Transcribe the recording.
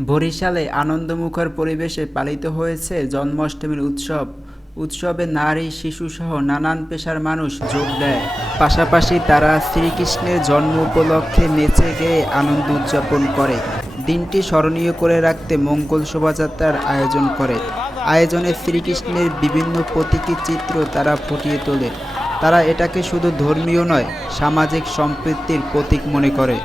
বরিশালে আনন্দমুখর পরিবেশে পালিত হয়েছে জন্মাষ্টমীর উৎসব। উৎসবে নারী, শিশুসহ নানান পেশার মানুষ যোগ দেয়। পাশাপাশি তারা শ্রীকৃষ্ণের জন্ম উপলক্ষে নেচে গেয়ে আনন্দ উদযাপন করে। দিনটি স্মরণীয় করে রাখতে মঙ্গল শোভাযাত্রার আয়োজন করে। আয়োজনে শ্রীকৃষ্ণের বিভিন্ন প্রতীকী চিত্র তারা ফুটিয়ে তোলে। তারা এটাকে শুধু ধর্মীয় নয়, সামাজিক সম্প্রীতির প্রতীক মনে করে।